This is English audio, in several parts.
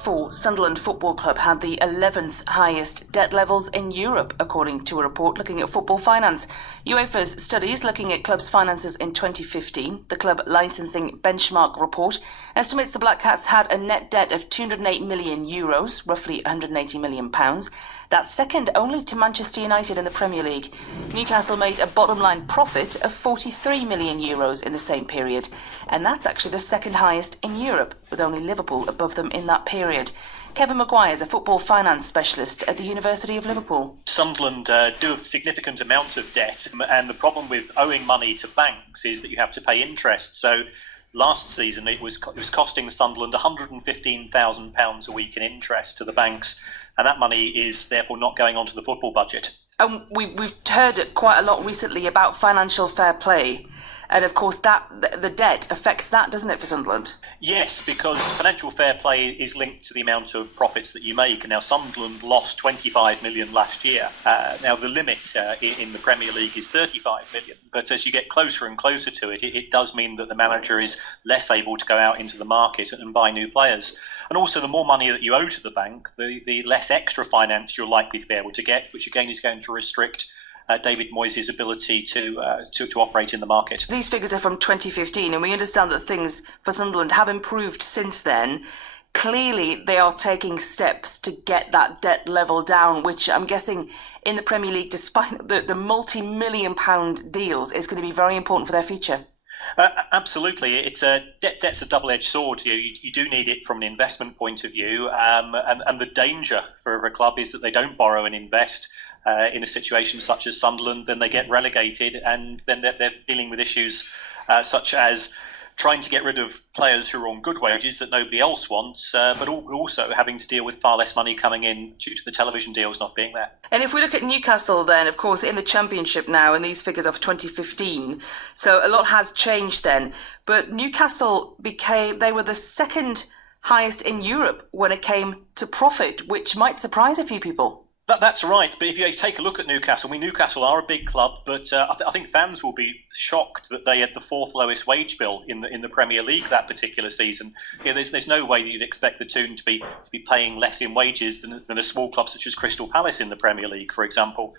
2004, Sunderland Football Club had the 11th highest debt levels in Europe, according to a report looking at football finance. UEFA's studies looking at clubs' finances in 2015, the club licensing benchmark report, estimates the Black Cats had a net debt of €208 million, roughly £180 million. That's second only to Manchester United in the Premier League. Newcastle made a bottom-line profit of €43 million in the same period, and that's actually the second highest in Europe, with only Liverpool above them in that period. Kevin Maguire is a football finance specialist at the University of Liverpool. Sunderland do a significant amount of debt, and the problem with owing money to banks is that you have to pay interest. So last season it was costing Sunderland £115,000 a week in interest to the banks, and that money is therefore not going onto the football budget. And we've heard quite a lot recently about financial fair play, and of course the debt affects that, doesn't it, for Sunderland? Yes, because financial fair play is linked to the amount of profits that you make. Now, Sunderland lost 25 million last year. Now, the limit in the Premier League is 35 million. But as you get closer and closer to it, it does mean that the manager is less able to go out into the market and buy new players. And also, the more money that you owe to the bank, the less extra finance you're likely to be able to get, which again is going to restrict David Moyes' ability to operate in the market. These figures are from 2015, and we understand that things for Sunderland have improved since then. Clearly, they are taking steps to get that debt level down, which I'm guessing in the Premier League, despite the multi-million pound deals, is going to be very important for their future. Absolutely. Debt's a double-edged sword. You do need it from an investment point of view, and the danger for a club is that they don't borrow and invest in a situation such as Sunderland, then they get relegated, and then they're dealing with issues such as trying to get rid of players who are on good wages that nobody else wants, but also having to deal with far less money coming in due to the television deals not being there. And if we look at Newcastle then, of course, in the Championship now, and these figures are for 2015, so a lot has changed then. But Newcastle they were the second highest in Europe when it came to profit, which might surprise a few people. That's right, but if you take a look at Newcastle, Newcastle are a big club, but I think fans will be shocked that they had the fourth lowest wage bill in the Premier League that particular season. There's no way that you'd expect the Toon to be paying less in wages than a small club such as Crystal Palace in the Premier League, for example.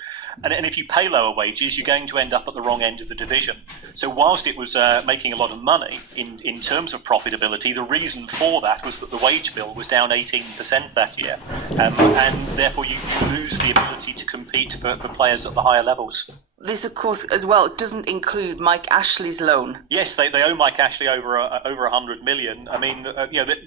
And if you pay lower wages, you're going to end up at the wrong end of the division. So whilst it was making a lot of money in terms of profitability, the reason for that was that the wage bill was down 18% that year, and therefore you lose the ability to compete for players at the higher levels. This, of course, as well, doesn't include Mike Ashley's loan. Yes, they owe Mike Ashley over 100 million. I mean,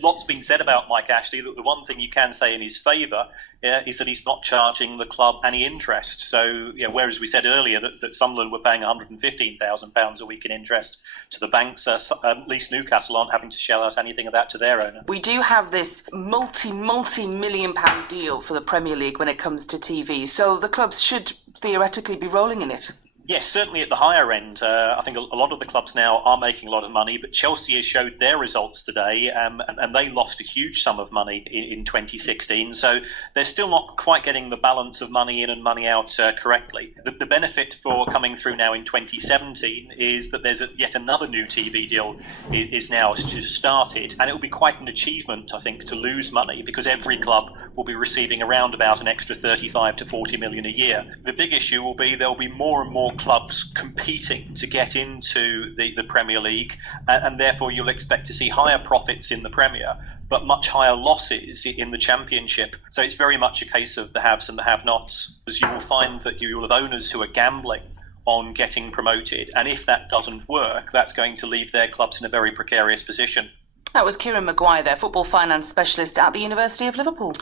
lots been said about Mike Ashley. That the one thing you can say in his favour is that he's not charging the club any interest. So, whereas we said earlier that Sunderland were paying £115,000 a week in interest to the banks, at least Newcastle aren't having to shell out anything of that to their owner. We do have this multi-million pound deal for the Premier League when it comes to TV, so the clubs should theoretically be rolling in it. Yes, certainly at the higher end. I think a lot of the clubs now are making a lot of money, but Chelsea has showed their results today, and they lost a huge sum of money in 2016. So they're still not quite getting the balance of money in and money out correctly. The benefit for coming through now in 2017 is that there's yet another new TV deal is now started, and it will be quite an achievement, I think, to lose money, because every club will be receiving around about an extra 35 to 40 million a year. The big issue will be there'll be more and more clubs competing to get into the Premier League, and therefore you'll expect to see higher profits in the Premier but much higher losses in the Championship. So it's very much a case of the haves and the have-nots, as you will find that you will have owners who are gambling on getting promoted, and if that doesn't work, that's going to leave their clubs in a very precarious position. That was Kieran Maguire there, football finance specialist at the University of Liverpool.